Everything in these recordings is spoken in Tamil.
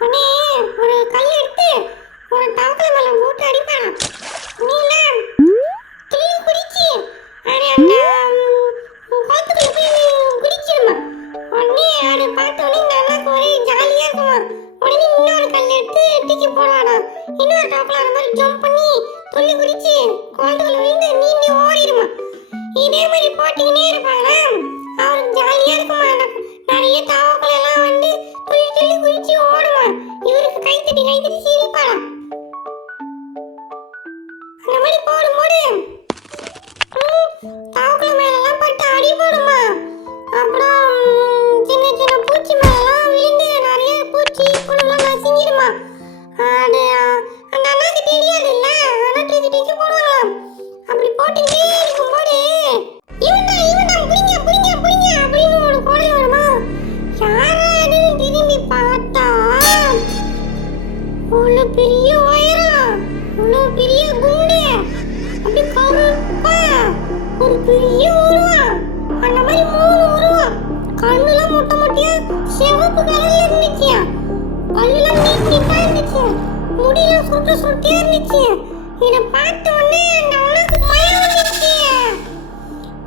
உடனே ஒரு கல் எடுத்து ஒரு தவக்கல மேல போட்டு அடிப்பானா. நீல துள்ளி குதிச்சு அது அந்த குளத்துக்குள்ள போய் குதிச்சிருமா. உடனே அதை பார்த்த உடனே இந்த அண்ணாக்கு ஒரே ஜாலியா இருக்குமா. உடனே இன்னொரு கல் எடுத்து தூக்கி போடுவானா. இன்னொரு தவக்கல அந்த மாதிரி ஜம்ப் பண்ணி துள்ளி குதிச்சு குளத்துக்குள்ள விழுந்து நீந்தி ஓடிடுமா. இதே மாதிரி போட்டிக்கினே இருப்பாங்களா. அவருக்கு ஜாலியா இருக்குமா. நிறைய தவக்கல எல்லாம் வந்து துள்ளி துள்ளி குதிச்சு ஓடுமா. இவருக்கு கைத்தட்டி சிரிப்பாளாம். அந்த மாதிரி போடும்போது தவக்கல மேலெல்லாம் பட்டு அடி போடுமா. அப்புறம் சின்ன சின்ன பூச்சி மேலெல்லாம் விழுந்து நிறைய பூச்சி புழுலாம் நசுங்கிடுமா. அது அந்த அண்ணாக்கு தெரியாது இல்லை. ஆனால் தூக்கி போடுவாங்களாம். அப்படி போட்டுக்கிட்டே இருக்கும்போது இவன்தான் புரிங்க புரிங்க புரிங்க அப்படின்னு ஒரு கோடை வருமா. யாராவது திரும்பி பார்த்தா அவ்வளோ பெரிய உயரம், அவ்வளோ பெரிய குண்டு, அப்படி கருப்பா ஒரு பெரிய உருவம். அந்த மாதிரி 3 உருவம். கண்ணுலாம் மொட்டை மொட்டையா சிவப்பு கலர்ல இருந்துச்சு. பல்லுலாம் நீட்டா இருந்துச்சு. முடியெல்லாம் சுட்டியா இருந்துச்சு. இதை பார்த்த உடனே அந்த அண்ணாக்கு பயம் வந்துச்சு.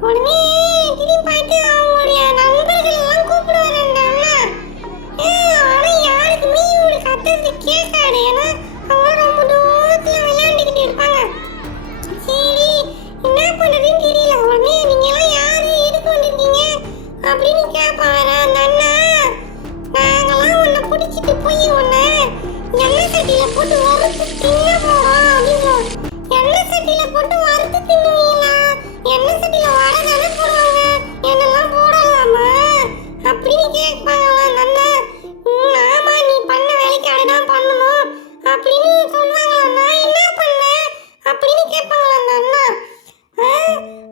உடனே திரும்பி பார்த்து அவங்களுடைய நண்பர்கள் எல்லாம் கூப்பிடுவாரு அந்த அண்ணா. ஆனா யாருக்குமே இவரு கத்துறது கேட்காது. ஏன்னா அவங்க ரொம்ப தூரத்துல விளையாண்டுக்கிட்டு இருப்பாங்க. சரி என்ன பண்றதுன்னு தெரியல. உடனே நீங்க எல்லாம் யாரு எதுக்கு வந்திருக்கீங்க அப்படின்னு கேட்பாரு அந்த அண்ணா. நாங்கெல்லாம் உன்னை பிடிச்சிட்டு போய் உன்னை எண்ணெய் சட்டியில போட்டு வறுத்து தின்ன போறோம் அப்படின்னு. எண்ணெய் சட்டியில போட்டு வறுத்து தின்னுவீங்களா? எண்ணெய் சட்டியில வடை தானே போடுவாங்க, என்னெல்லாம் போடலாமா அப்படின்னு கேட்பாங்களா அந்த அண்ணா. ஆமா நீ பண்ண வேலைக்கு அடைதான் பண்ணணும் அப்படின்னு சொல்லுவாங்களா. நான் என்ன பண்ணேன் அப்படின்னு கேட்பாங்களா அந்த அண்ணா.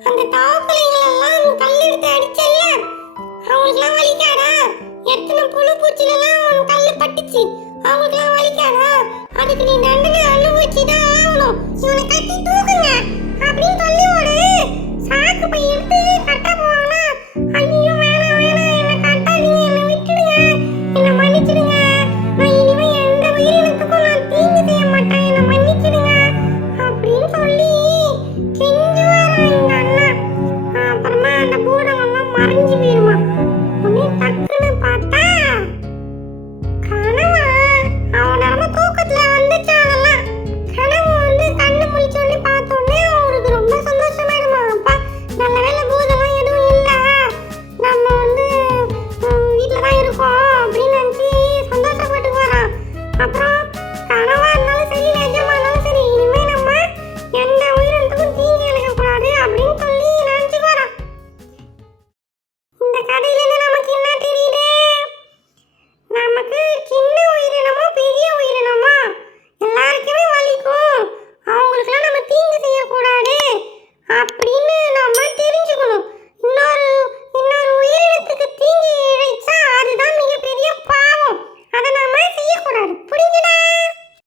அந்த தவக்கலைகளெல்லாம் கல் எடுத்து அடிச்சல்ல, அவங்களுக்குலாம் வலிக்காதா? எத்தனை புழு பூச்சிலெல்லாம் கல் பட்டுச்சு, அவங்களுக்குலாம் வலிக்காதா? அதுக்கு நீ தண்டனை அனுபவிச்சுதான் ஆகணும். இவனை கட்டி தூக்குங்க அப்படின்னு சொல்லி ஒரு சாக்கு பை எடுத்து கட்ட போவானா. ஐயோ வேணாம் வேணாம், என்னை கட்டாதீங்க, என்னை விட்டுடுங்க, என்னை மன்னிச்சிடுங்க, நான் இனிமே எந்த உயிரினத்துக்கும் நான் தீங்கு செய்ய மாட்டேன், என்னை மன்னிச்சிடுங்க அப்படின்னு சொல்லி கெஞ்சுவாரா இந்த அண்ணா. அப்புறமா அந்த பூதங்கள்லாம் மறைஞ்சு போயிருமா. உடனே டக்குன்னு பார்த்தா கனவா அவன் நம்ம தூக்கத்துல வந்துச்சு. அதெல்லாம் கனவு வந்து கண்ணு முழிச்சோடனே பார்த்தோன்னே அவருக்கு ரொம்ப சந்தோஷமாயிடுமா. அப்பா நல்ல வேலை பூதெல்லாம் எதுவும் இல்லை, நம்ம வந்து வீட்டில் தான் இருக்கோம் அப்படின்னு நினச்சி சந்தோஷப்பட்டு போகிறான். அப்புறம் கனவா இருந்தாலும் சரி நிஜமா இருந்தாலும் சரி இனிமே நம்ம எந்த உயிரினத்துக்கும் தீங்கு இழைக்கக்கூடாது அப்படின்னு சொல்லி நினச்சி போகிறான். இந்த கதையிலேருந்து நமக்கு என்ன தெரியுது? நமக்கு சின்ன